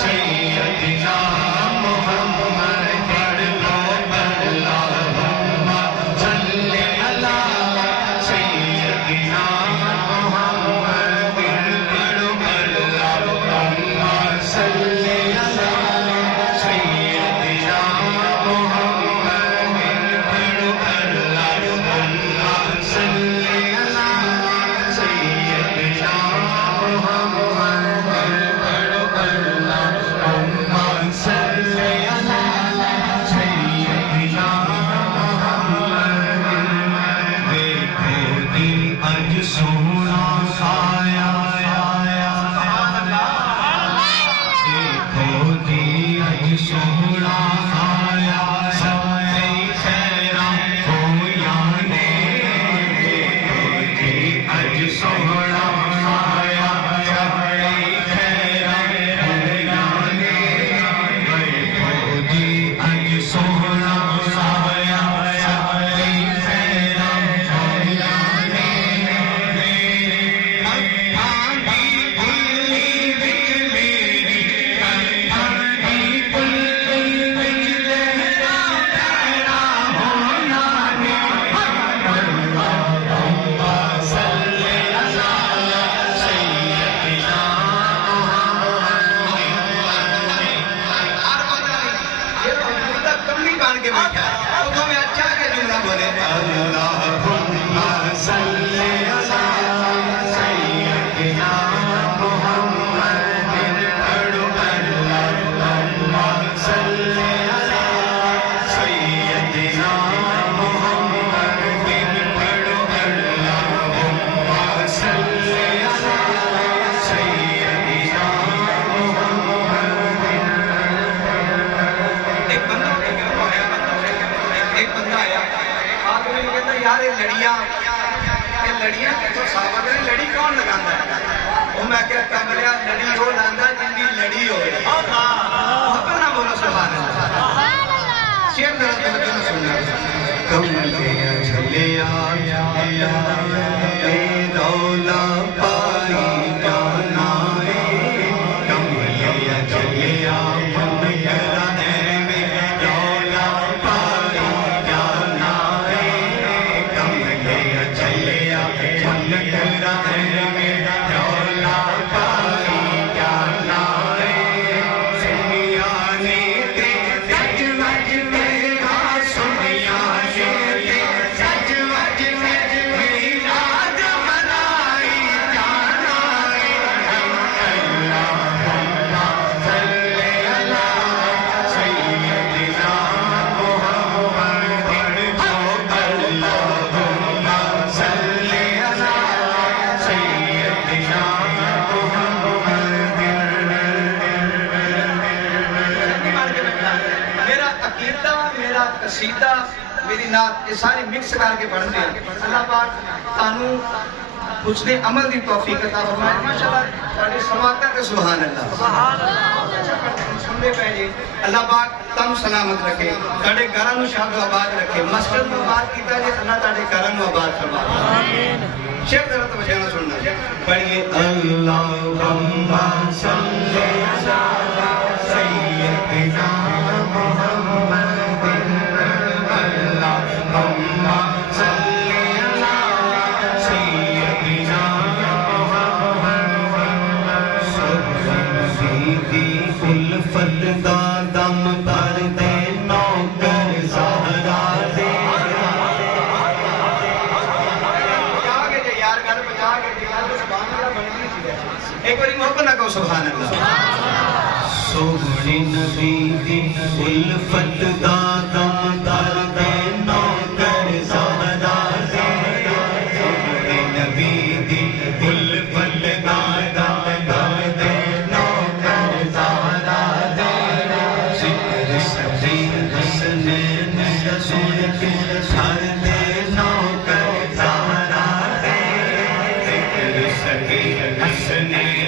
सैयदना मोहम्मद अल्लाहुम्मा सल्ली अला सैयदना मोहम्मद अल्लाहुम्मा सल्ली अला सैयदना लड़ियां कितों साबित ने लड़ी कौन लगांदा है वो मैं क्या कमलिया लड़ी हो लांदा जिंदी लड़ी हो अल्लाह ना बोलो सुभान अल्लाह शेर मेरा तवज्जो सुनना कमलिया चलिया ए दौला पाई जाना कमलिया चलिया कसीदा मेरी नात ये सारे मिक्स करके पढ़ते हैं अल्लाह पाक तानू उसने अमल की तौफीक अता फरमाए माशाअल्लाह साडे समाता के सुभान अल्लाह सुनने पहले अल्लाह पाक तम सलामत रखे साडे घरां नु शाद आबाद रखे मस्जिद नु आबाद कीता जे अल्लाह ताडे घरां नु आबाद फरमाए आमीन शेर जरा तो बजाना सुनना पढ़िए अल्लाहुम्मा सल्ली अला सय्यिदना सुभान अल्लाह सोहने नबी दी उल्फत दा दम दर दे नौकर ज़हरा दे सोहने नबी दी उल्फत दा दम दर दे नौकर ज़हरा दे जिक्र सजी हसनैन रसूल के छड़ दे नौकर ज़हरा दे जिक्र सजी हसनैन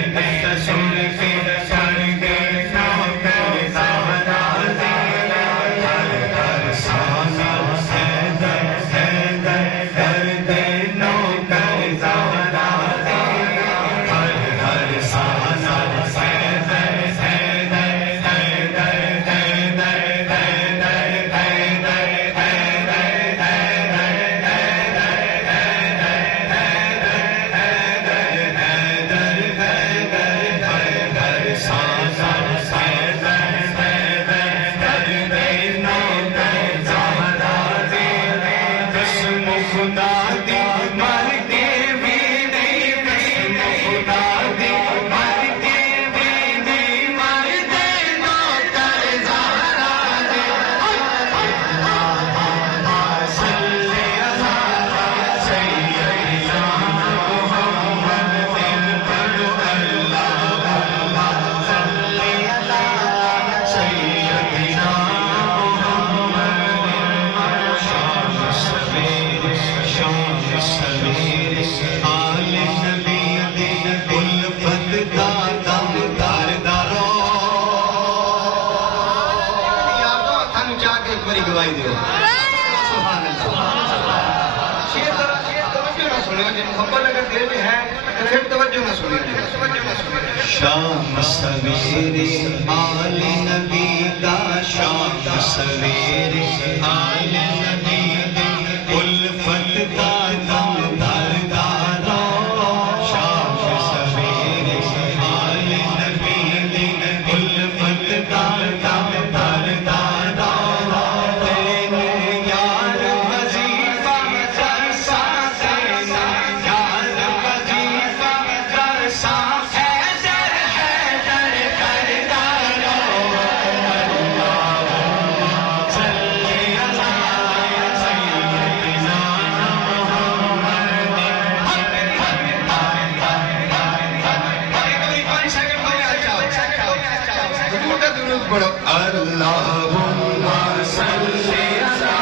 मेरी गवाही दो। सुभान अल्लाह। शेर जरा शेर तवज्जो ना सुनियो, जो मोहब्बत अगर दिल में है तो फिर तवज्जो ना सुनियो। शाम सवेरे आले नबी दा, शाम सवेरे आले नबी दा, उल्फत दा दम दरदारा। शाम सवेरे आले नबी दा, उल्फत दा दम दरदारा। तेरे यार वजीफा जरसा, तेरे यार वजीफा जरसा। अल्लाहुम्मा सल्ली अला